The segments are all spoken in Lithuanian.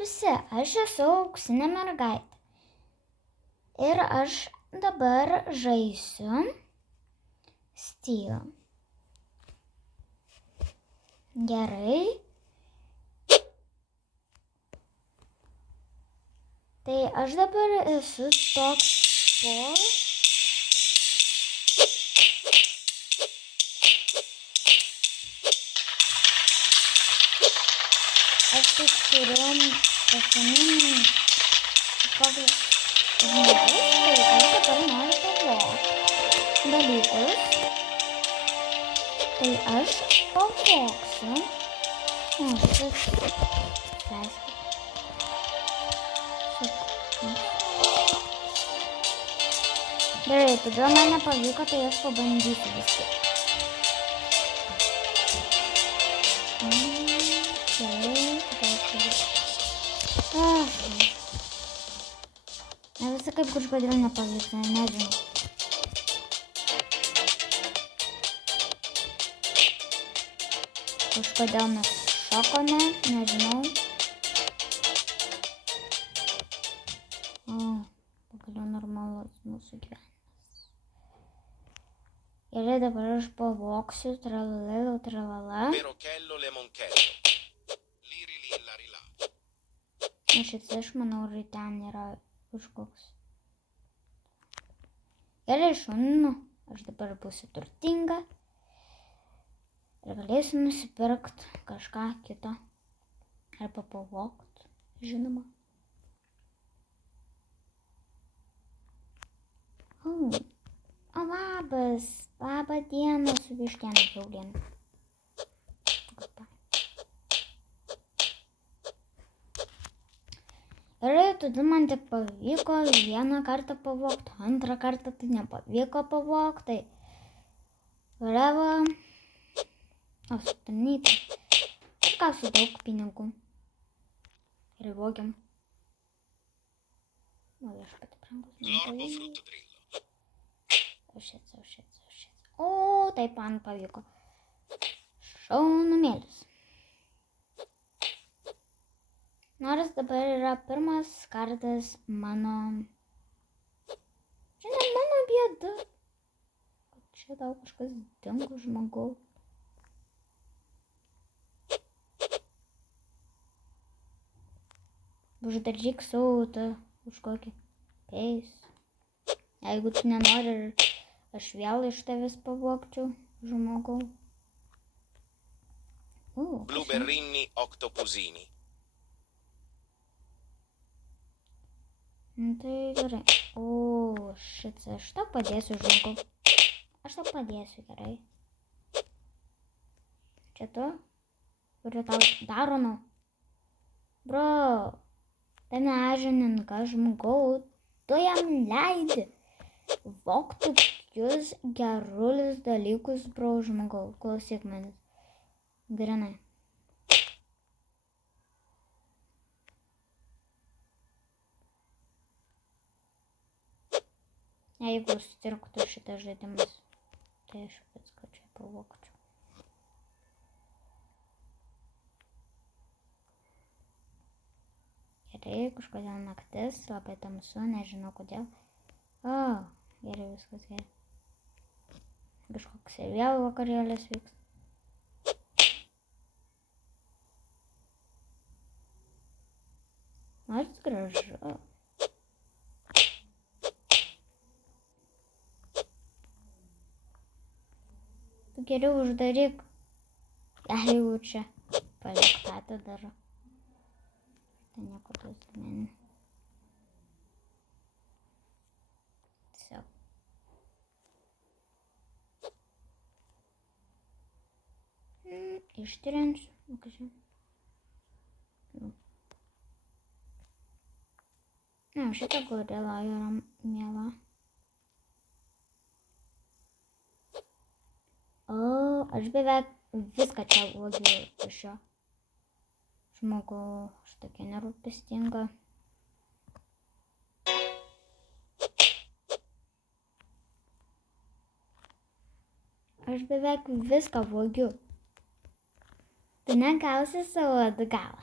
visi, aš esu auksinė mergaitė. Ir aš dabar žaisiu Steel. Gerai. Tai aš dabar esu toks Paul. Aš taip turiu pasiminti kokius žmogus, tai aš dabar noriu pavogti dalykus. Tai aš pavogsiu. Gerai, todėl man nepavyko, tai aš pabandysiu vis tiek. Ne visą kaip kažkodėl nepavyko, nežinau. Kažkodėl mes šokome, nežinau. Pagaliau normalus mūsų gyvenimas. Gerai, dabar aš pavogsiu, tralalelo, tralala. Šis aš manau, ir ten yra kažkoks. Gerai, šuninu, aš dabar būsiu turtinga. Ir galėsiu nusipirkti kažką kito. Arba pavogti, žinoma. O labas, labą dieną su vištiena kiauliena. Gerai, todėl man tik pavyko vieną kartą pavogti, antrą kartą tai nepavyko pavogti. Vėliava. O, sutanyti. Ir ką su daug pinigų. Ir vogiam. O, aš pati brangus. O, taip man pavyko. Šaunumėlis. Nors dabar yra pirmas kartas mano... Šiandien mano bėda. Čia tau kažkas dingo žmogau. Uždaryk sautą už kokį keis. Jeigu tu nenori, aš vėl iš tavęs pavogčiau žmogau. Blueberrini octopusini. Tai gerai. O, šit, aš tau padėsiu žmogau. Aš tau padėsiu, gerai. Čia tu? Kuri tau daro, nu? Bro, tai nežininka žmogau, tu jam leidi vogti tokius gerulius dalykus, bro, žmogau. Klausyk manis. Grinai. Jeigu sutirktų šitas žaidimas, tai aš pats ką čia pavogčiau. Gerai, kažkodėl naktis, labai tamsu, nežinau kodėl. O, gerai, viskas gerai. Kažkoks ir vėl vakarėlis vyks. Nors gražu. Tu geriau uždaryk. Jeigu čia paliktą dar. Tai nieko tos meni. Tiesiog. Ištrinsiu. Ne, šitą gorila yra miela. O, aš beveik viską čia vogiu iš šio žmogau. Aš tokia nerūpestinga. Aš beveik viską vogiu. Tu negausi savo atgal.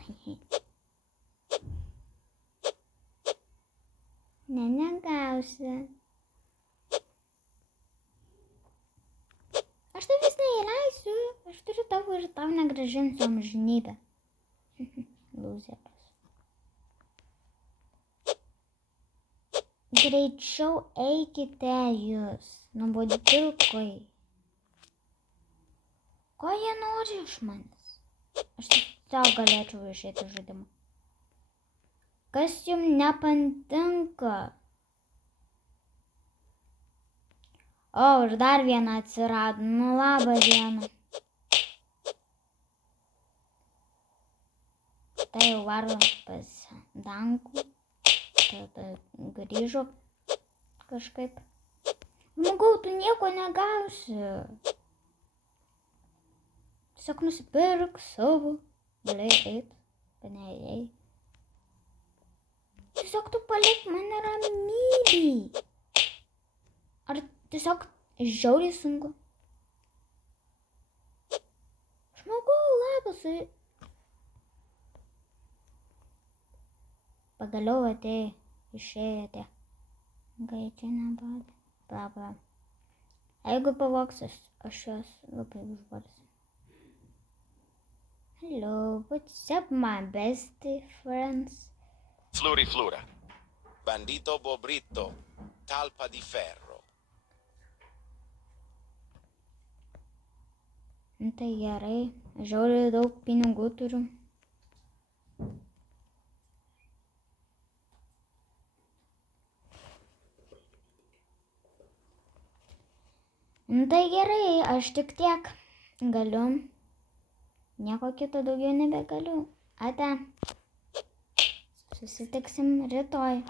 Ne, negausi. Aš tavęs neįleisiu. Aš turiu tavo ir tau negrąžinsiu amžinybę. Lūzeras. Greičiau eikite jūs, nuobodžiukai. Ko jie nori iš manęs? Aš tiesiog galėčiau išėti žaidimą. Kas jums nepatinka? O, ir dar viena atsirado. Nu, labą dieną. Tai jau varom pas Dankų. Tada grįžo kažkaip. Žmogau, tu nieko negausi. Tiesiog nusipirk savo. Galėjai eit, bet neėjai. Tiesiog tu palik mane ramybėj. Ar tiesiog žiauriai sunku? Žmogau, labas. Pagaliau atėjai, išėjote. Gaičiai nebadė. Bla. Jeigu pavogs, aš juos labai užvarsiu. Hello, what's up, my bestie friends? Fluriflura. Bandito Bobrito. Talpa di ferro. Tai gerai, žiauriai daug pinigų turiu. Tai gerai, aš tik tiek galiu. Nieko kito daugiau nebegaliu. Ate. Susitiksim rytoj.